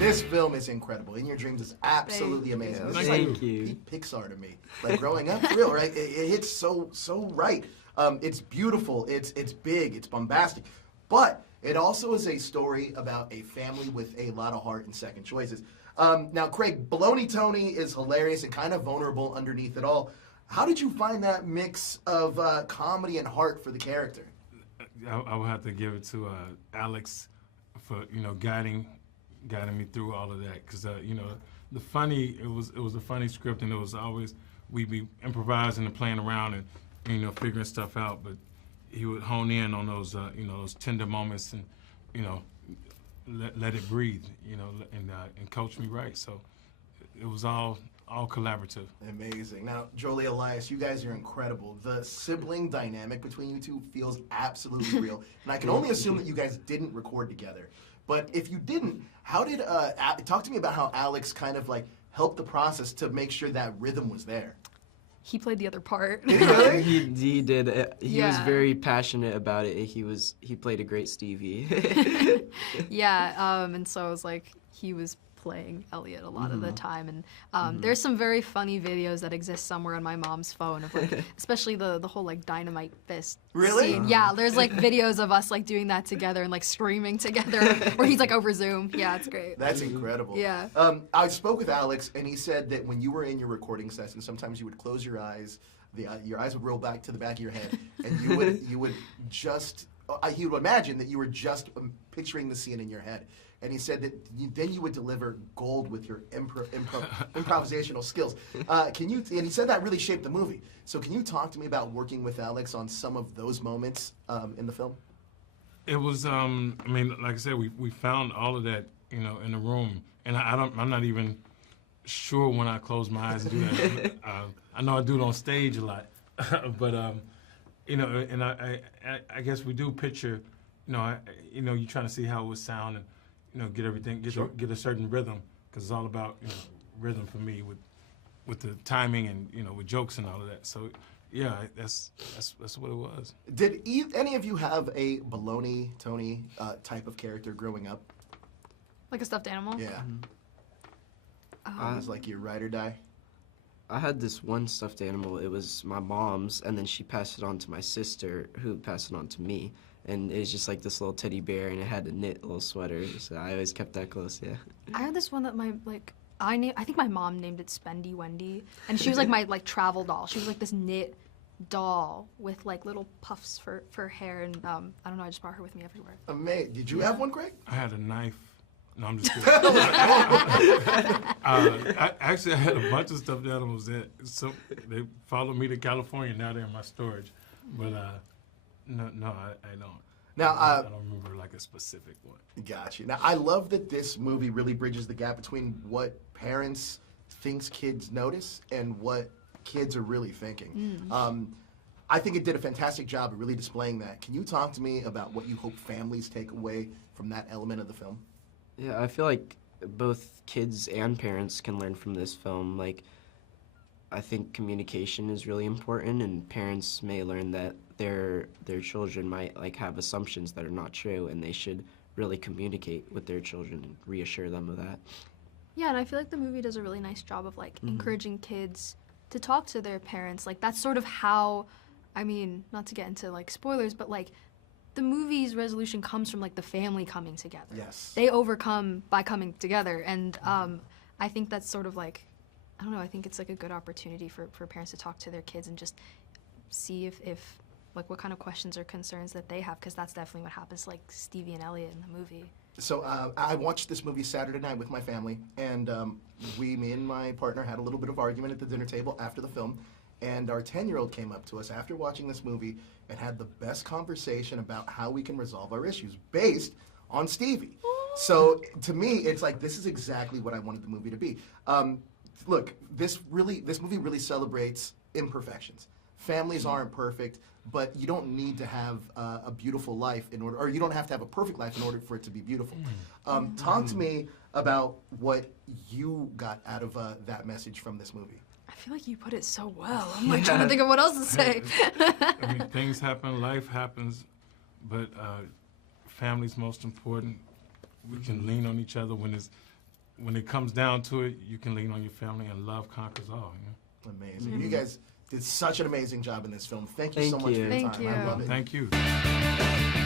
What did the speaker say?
This film is incredible. In Your Dreams is absolutely amazing. This is like peak Pixar to me. Like growing up, for real, right? It hits so right. It's beautiful. It's big. It's bombastic. But it also is a story about a family with a lot of heart and second choices. Now, Craig, Baloney Tony is hilarious and kind of vulnerable underneath it all. How did you find that mix of comedy and heart for the character? I would have to give it to Alex for guiding me through all of that, because it was a funny script, and it was always we'd be improvising and playing around and figuring stuff out, but he would hone in on those those tender moments and let it breathe, and coach me right. So it was all collaborative. Amazing. Now, Jolie, Elias, you guys are incredible. The sibling dynamic between you two feels absolutely real, and I can only assume that you guys didn't record together. But if you didn't, how did talk to me about how Alex kind of like helped the process to make sure that rhythm was there? He played the other part. Really? He did. He was very passionate about it. He played a great Stevie. Yeah, and so it was like he was playing Elliot a lot of the time, and there's some very funny videos that exist somewhere on my mom's phone of like, especially the whole like dynamite fist scene. Yeah, there's like videos of us like doing that together and like screaming together where he's like over Zoom. Yeah, it's great. That's incredible. Yeah. I spoke with Alex, and he said that when you were in your recording session, sometimes you would close your eyes, your eyes would roll back to the back of your head, and you would just he would imagine that you were just picturing the scene in your head. And he said that then you would deliver gold with your improvisational skills. And he said that really shaped the movie. So can you talk to me about working with Alex on some of those moments in the film? It was, I mean, like I said, we found all of that, in the room. And I'm not even sure when I close my eyes and do that. I know I do it on stage a lot. But, and I guess we do picture, you're trying to see how it would sound and, get everything, get a certain rhythm, because it's all about rhythm for me with the timing and with jokes and all of that. So yeah, that's what it was. Did any of you have a Baloney Tony type of character growing up? Like a stuffed animal? Yeah. It was like your ride or die. I had this one stuffed animal. It was my mom's, and then she passed it on to my sister, who passed it on to me. And it was just like this little teddy bear, and it had a knit little sweater, so I always kept that close, yeah. I had this one that I think my mom named it Spendy Wendy, and she was like my travel doll. She was like this knit doll with like little puffs for hair, and I don't know, I just brought her with me everywhere. Amazing. Did you have one, Craig? I had a knife. No, I'm just kidding. I had a bunch of stuffed animals they followed me to California. Now they're in my storage, but no, I don't. Now, I don't remember like a specific one. Gotcha. Now, I love that this movie really bridges the gap between what parents thinks kids notice and what kids are really thinking. I think it did a fantastic job of really displaying that. Can you talk to me about what you hope families take away from that element of the film? Yeah, I feel like both kids and parents can learn from this film. Like, I think communication is really important, and parents may learn that their children might like have assumptions that are not true, and they should really communicate with their children and reassure them of that. Yeah, and I feel like the movie does a really nice job of like encouraging kids to talk to their parents. Like that's sort of how, I mean, not to get into like spoilers, but like the movie's resolution comes from like the family coming together. Yes. They overcome by coming together, and I think that's sort of like, I don't know, I think it's like a good opportunity for parents to talk to their kids and just see if like what kind of questions or concerns that they have, because that's definitely what happens to like Stevie and Elliot in the movie. So I watched this movie Saturday night with my family, and me and my partner had a little bit of argument at the dinner table after the film, and our 10-year-old came up to us after watching this movie and had the best conversation about how we can resolve our issues based on Stevie. So to me, it's like, this is exactly what I wanted the movie to be. Look, this movie really celebrates imperfections. Families aren't perfect, but you don't need to have a beautiful life in order, or you don't have to have a perfect life in order for it to be beautiful. Talk to me about what you got out of that message from this movie. I feel like you put it so well. I'm like trying to think of what else to say. I mean, things happen, life happens, but family's most important. We can lean on each other when it's when it comes down to it, you can lean on your family and love conquers all. You know? Amazing. You guys did such an amazing job in this film. Thank you so Thank much you. for your Thank time. you. I love it. Thank you.